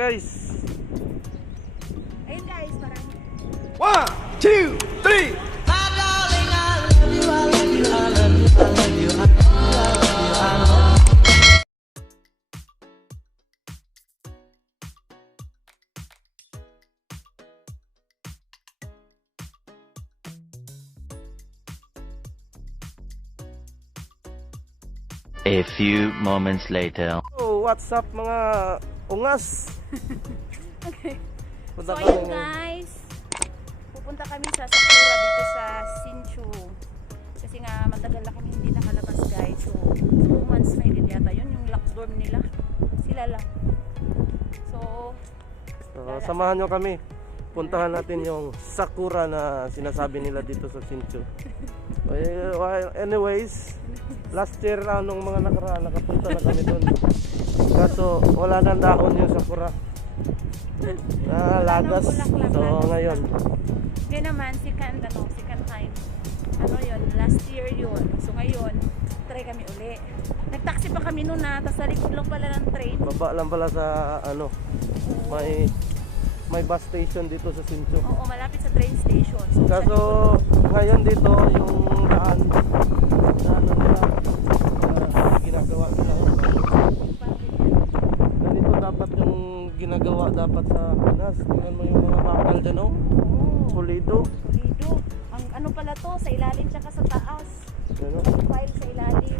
guys. Ayun guys, marami. 1, 2, 3. A few moments later. Oh, what's up mga ungas? Okay. Punta So kami ayun guys, pupunta kami sa Sakura dito sa Hsinchu. Kasi nga matagal na kami hindi nakalabas guys. So 2 months na hindi yata yun yung lockdown nila. Sila lang. So Samahan nyo kami. Puntahan natin yung Sakura na sinasabi nila dito sa Hsinchu. Anyways, last year nung mga nakaraan nakapunta na kami doon. Kaso wala nang daon yung Sakura. Lagas. So ngayon. Ngayon naman, second time. Ano yun, last year yun. So ngayon, try kami uli. Nagtaxi pa kami noon tapos sa likod lang pala ng train. Baba lang pala sa may bus station dito sa Hsinchu. Oo, malapit sa train station. So, Kaso ngayon dito yung daan na nila ginagawa nila. Ganito dapat yung ginagawa dapat sa Pinas. Tingnan mo yung mga bakal dyan, oh. Pulido. Pulido. Ang ano pala to, sa ilalim tsaka sa taas. Ano? File sa ilalim.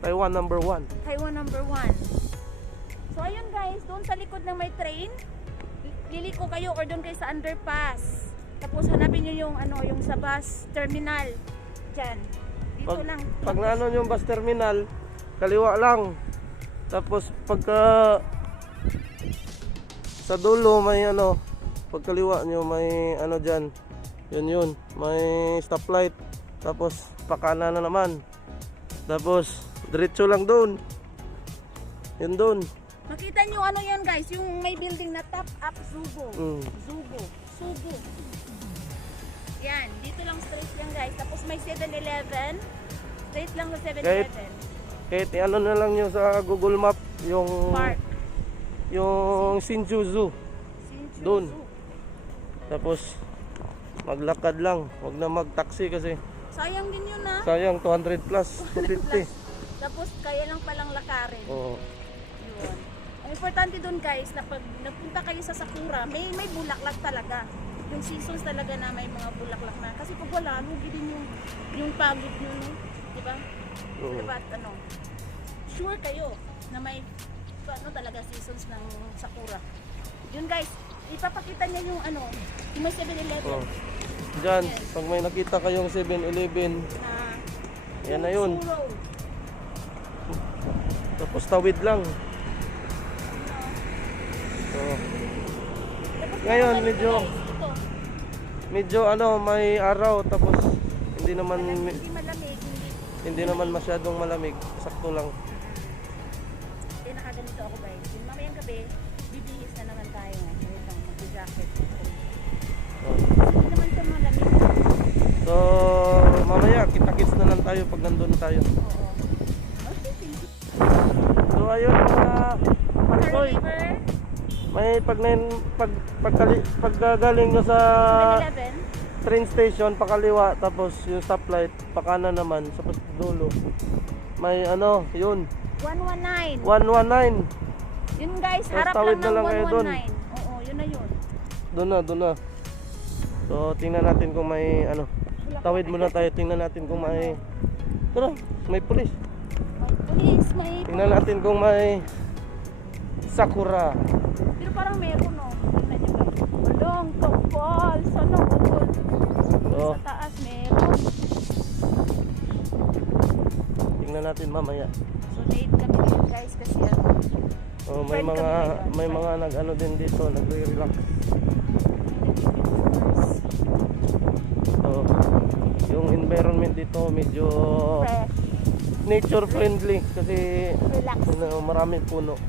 Taiwan number 1. Taiwan number 1. So ayun guys, doon sa likod ng may train, liliko kayo or doon kayo sa underpass. Tapos hanapin nyo yung yung sa bus terminal. Diyan. Dito lang. Pag nanon yung bus terminal, kaliwa lang. Tapos pagka sa dulo may pag kaliwa nyo may dyan. Yun, may stoplight. Tapos pakana na naman. Tapos diretso lang doon. Yun doon. Makita nyo yan guys, yung may building na Top Up Zugo. Sugo. Yan, dito lang straight yan guys. Tapos may 7-Eleven. Straight lang sa 7-Eleven. Kahit ano na lang nyo sa Google Map yung Park. yung Hsinchu Zoo. Hsinchu Doon. Zoo. Tapos maglakad lang, wag na mag-taxi kasi Sayang din yun sayang 200 plus, 250. Tapos kaya lang palang lakarin. Oo. Yun. Ang importante doon guys, na pag nagpunta kayo sa Sakura, may bulaklak talaga. Yung seasons talaga na may mga bulaklak na. Kasi pag wala, lugi din yung pagod nyo, no? Diba? Oo. Diba? Sure kayo na may talaga seasons ng Sakura. Yun guys, ipapakita niya yung yung may 7-Eleven. Oh. Diyan, pag may nakita kayong 7-Eleven, yan na yun. Suro. Tapos tawid lang. So, ngayon medyo may araw tapos hindi Hindi malamig, hindi naman masyadong malamig, sakto lang. nakaganito ako guys. Yung mamayang gabi, bibihis na naman tayo. Ito, mag-jacket. Oh. Hindi naman ito malamig. So, mamaya kita-kits na lang tayo pag nandun tayo. Oo. So, ayun mga palikoy. River, May paggaling nyo sa 7-Eleven. train station pakaliwa tapos yung stoplight pakanan naman sa dulo. May yun. 119. 119. Yun guys, Tapos harap tawid lang na ng lang kayo dun. 119. Oo, yun na yun. Doon na. So, tingnan natin kung may tawid muna tayo. Tingnan natin kung may may pulis. May police, may... Tingnan natin kung may Sakura. Pero parang meron, no? Tingnan nyo guys. Along, kapal. Sana all. So, Sa taas, meron. tingnan natin mamaya. So, late kami dito guys kasi Oh, may mga nag din dito, nagre-relax. So, yung environment dito medyo fresh. nature friendly kasi Relax. maraming puno.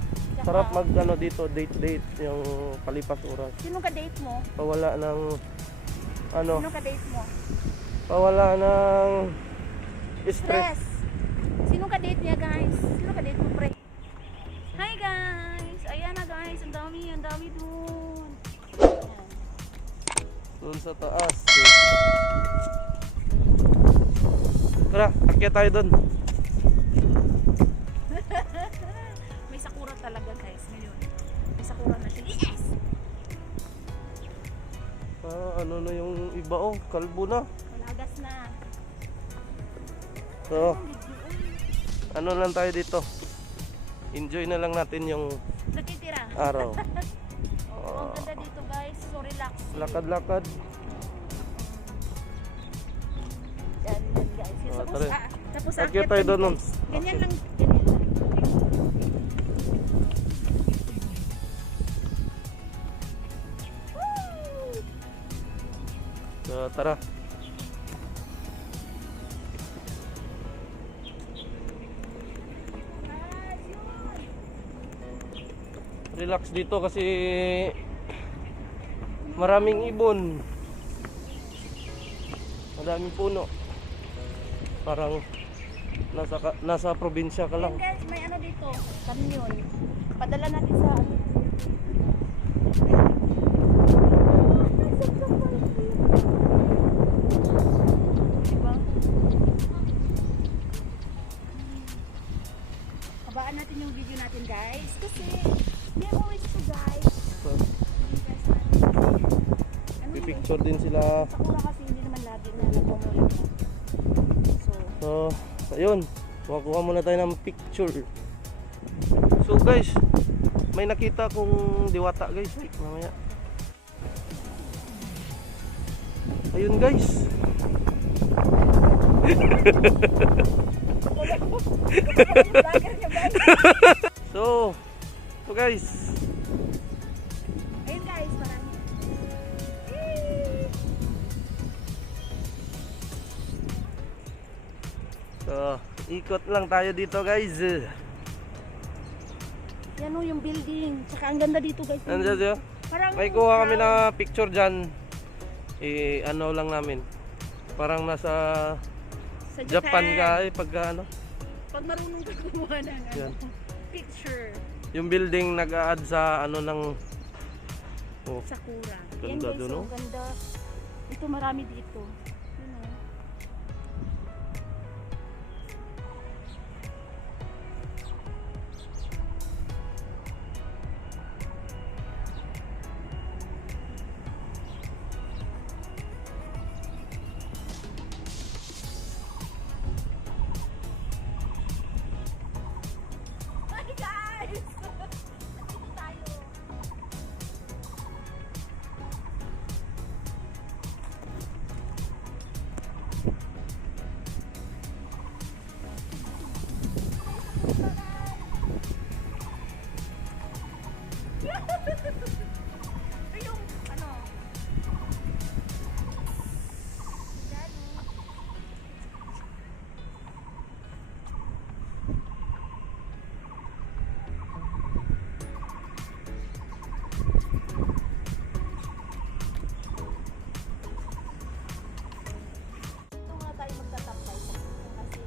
Sarap mag dito, date yung palipas oras. Sino ka-date mo? Pawala ng Sino ka-date mo? pawala ng stress. Stress. Sino ka-date niya guys? Sino ka-date mo, pre? Hi guys! Ayan na guys. Ang dami dun. Ayan. Doon sa taas. Tara, akyat tayo doon. May sakura talaga guys ngayon. May sakura na siya. Yes! Ano na yung iba oh, kalbo na. Malagas na. So, ano lang tayo dito. Enjoy na lang natin yung Nakitira. araw. Oo, ang ganda dito guys. So relax. Lakad-lakad. Yan guys. Yes, Oh, tara. tapos Akyat tayo doon nun. Ganyan lang. Ganyan lang. Woo! So, tara. Relax dito kasi maraming ibon. Maraming puno. Parang nasa probinsya ka lang. Ayan guys, may ano dito. Kamyon. Padala natin sa ano. Diba? Habaan natin yung video natin guys. Kasi memories to guys. So, Hindi guys natin. Ano yun? picture din sila. Sakura kasi hindi naman lagi na nagmumulat na. So, So, ayun. Kuha muna tayo ng picture. So guys, may nakita kong diwata guys. Mamaya. Ayun guys. So guys. ayun guys, marami. So, ikot lang tayo dito guys. Yan o yung building. Tsaka ang ganda dito guys. Nandiyan siya. Parang May kuha kami na picture dyan. Ano lang namin. Parang nasa sa Japan ka pagka ano. Pag marunong ka gumawa ng Yan. picture. Yung building nag-a-add sa ano ng oh, Sakura. Ganda Yan guys, dun, so oh. ganda. Ito marami dito. Yun o. Hi guys! Nandito tayo. Ito yung ano? Gano? Ito nga tayo magtatapay kasi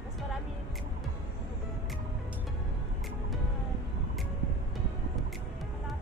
mas marami yung malapit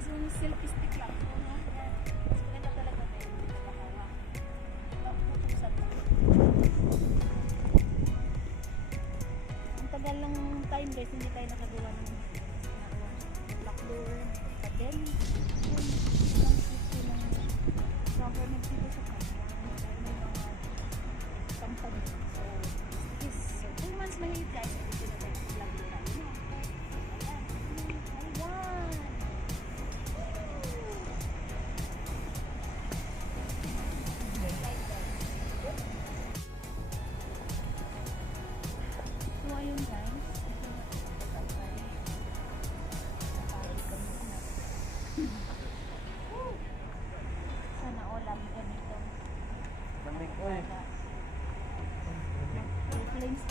guys, yung selfie stick lang. So, no? Yan. Mas maganda talaga na yun. Nakakawa. Nakukutusan mo. Ang tagal ng time guys, hindi tayo nakagawa ng black door. But then, yun, isang sitio ng government dito sa kanya. Dahil may mga company. So, is 2 months mahigit guys. Dito na tayo vlog na tayo. Ayan. Ayan. So, ayun guys. Sana all ang ganito. Lamig, oy.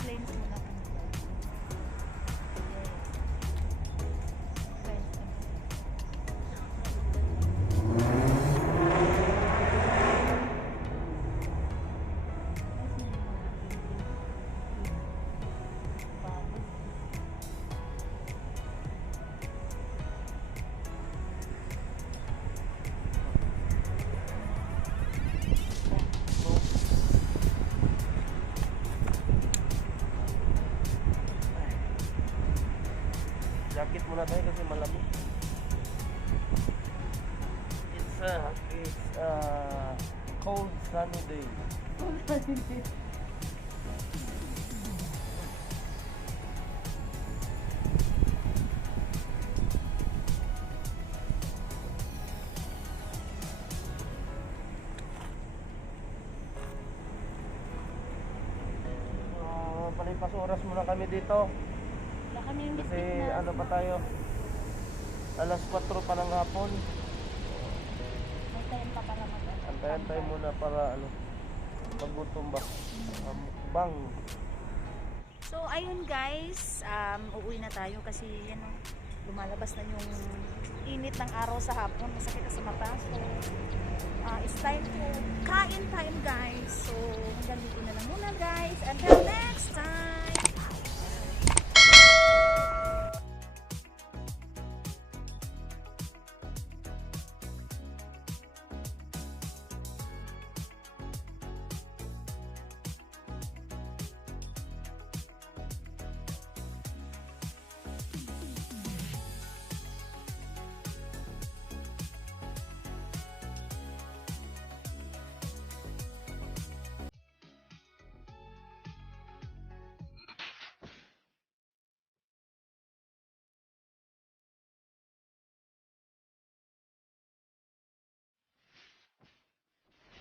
Flames muna kami. Yes. Welcome. Jacket muna tayo kasi malamig. It's a cold sunny day. Palipas oras muna kami dito. Wala kami yung Kasi bisik na. ano pa tayo? Alas 4 pa ng hapon. May time pa para mag- Antayan tayo muna para ano, magutom ba? Bang. So, ayun guys, uuwi na tayo kasi yan o, lumalabas na yung init ng araw sa hapon. Masakit na sa mata. So, it's time to kain time guys. So, hanggang dito na lang muna guys. And